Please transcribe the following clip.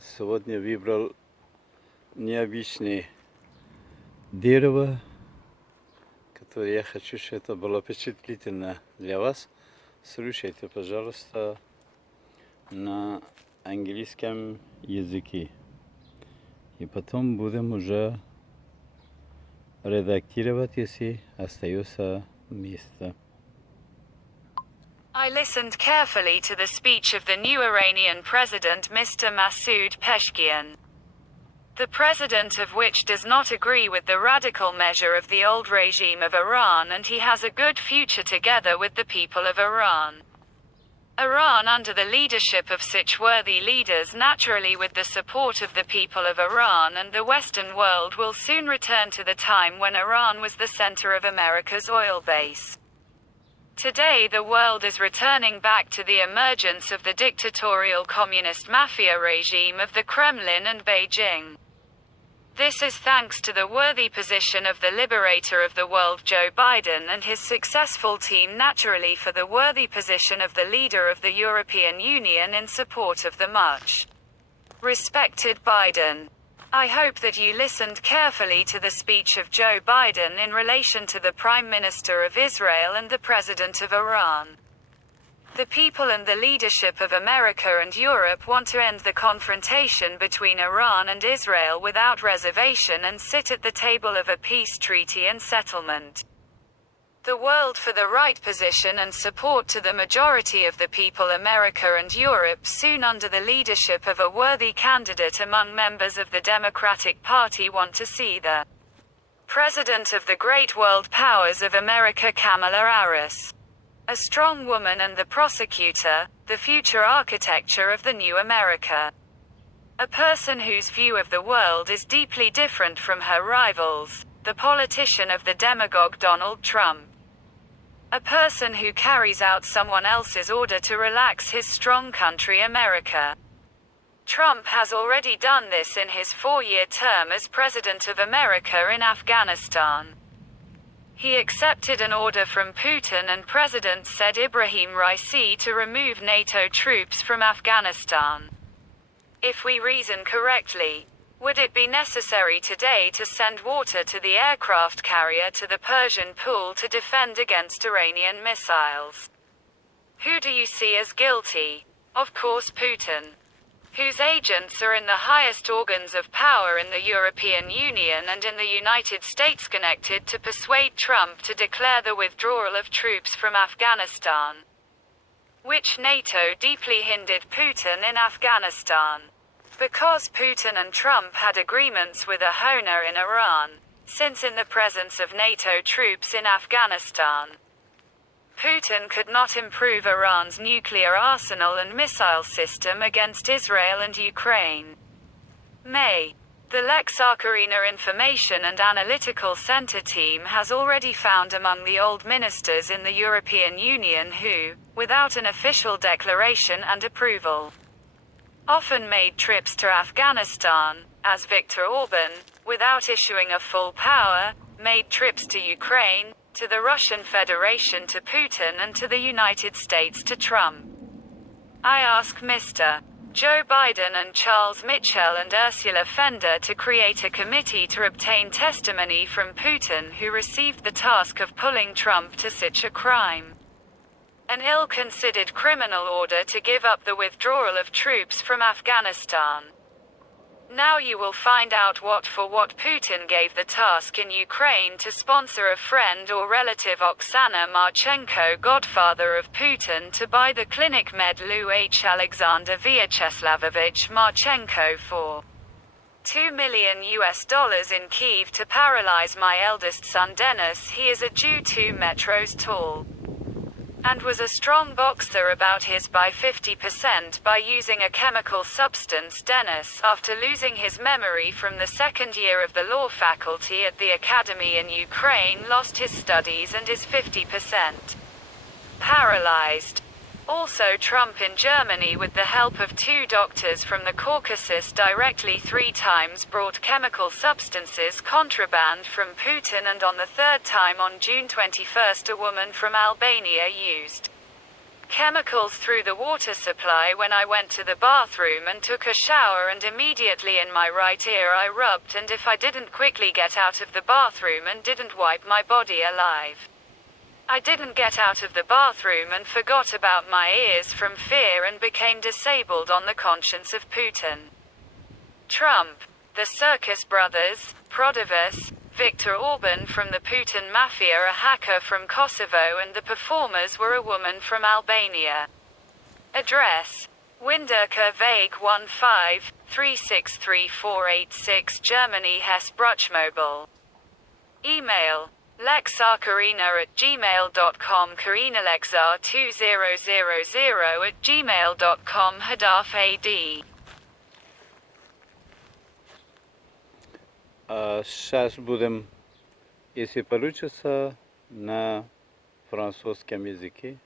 сегодня выбрал необычное дерево, которое я хочу, чтобы это было впечатлительно для вас. Слушайте, пожалуйста, на английском языке. И потом будем уже редактировать, если остается место. I listened carefully to the speech of the new Iranian president Mr. Masoud Pezeshkian. The president of which does not agree with the radical measure of the old regime of Iran, and he has a good future together with the people of Iran. Iran under the leadership of such worthy leaders, naturally with the support of the people of Iran and the Western world, will soon return to the time when Iran was the center of America's oil base. Today the world is returning back to the emergence of the dictatorial communist mafia regime of the Kremlin and Beijing. This is thanks to the worthy position of the liberator of the world Joe Biden and his successful team, naturally for the worthy position of the leader of the European Union in support of the much respected Biden. I hope that you listened carefully to the speech of Joe Biden in relation to the Prime Minister of Israel and the President of Iran. The people and the leadership of America and Europe want to end the confrontation between Iran and Israel without reservation and sit at the table of a peace treaty and settlement. The world for the right position and support to the majority of the people America and Europe soon under the leadership of a worthy candidate among members of the Democratic Party want to see the President of the great world powers of America Kamala Harris. A strong woman and the prosecutor, the future architecture of the new America. A person whose view of the world is deeply different from her rivals, the politician of the demagogue Donald Trump. A person who carries out someone else's order to relax his strong country America. Trump has already done this in his 4-year term as President of America in Afghanistan. He accepted an order from Putin and President said Ibrahim Raisi to remove NATO troops from Afghanistan. If we reason correctly, would it be necessary today to send water to the aircraft carrier to the Persian Pool to defend against Iranian missiles? Who do you see as guilty? Of course Putin, whose agents are in the highest organs of power in the European Union and in the United States connected to persuade Trump to declare the withdrawal of troops from Afghanistan, which NATO deeply hindered Putin in Afghanistan. Because Putin and Trump had agreements with a Hona in Iran, since in the presence of NATO troops in Afghanistan, Putin could not improve Iran's nuclear arsenal and missile system against Israel and Ukraine. May. The Lex Arkarina Information and Analytical Center team has already found among the old ministers in the European Union who, without an official declaration and approval, often made trips to Afghanistan, as Viktor Orban, without issuing a full power, made trips to Ukraine, to the Russian Federation to Putin and to the United States to Trump. I ask Mr. Joe Biden and Charles Mitchell and Ursula Fender to create a committee to obtain testimony from Putin, who received the task of pulling Trump to such a crime. An ill-considered criminal order to give up the withdrawal of troops from Afghanistan. Now you will find out what Putin gave the task in Ukraine to sponsor a friend or relative Oksana Marchenko, godfather of Putin, to buy the clinic Medlu H. Alexander Vyacheslavovich Marchenko for $2 million in Kyiv to paralyze my eldest son Denis. He is a Jew 2 metros tall, and was a strong boxer about his by 50% by using a chemical substance. Denis, after losing his memory from the second year of the law faculty at the academy in Ukraine, lost his studies and is 50% paralyzed. Also Trump in Germany, with the help of 2 doctors from the Caucasus, directly 3 times brought chemical substances contraband from Putin, and on the 3rd time on June 21 a woman from Albania used chemicals through the water supply when I went to the bathroom and took a shower, and immediately in my right ear I rubbed, and if I didn't quickly get out of the bathroom and didn't wipe my body alive. I didn't get out of the bathroom and forgot about my ears from fear and became disabled on the conscience of Putin. Trump, the Circus Brothers, Prodivus, Viktor Orban from the Putin Mafia, a hacker from Kosovo, and the performers were a woman from Albania. Address: Winderker Vague 15363486 Germany Hesse Bruchmobile. Email: lexarkarina@gmail.com, karinalexar2000@gmail.com, Hadaf AD. Сейчас будем, если получится, на французском языке.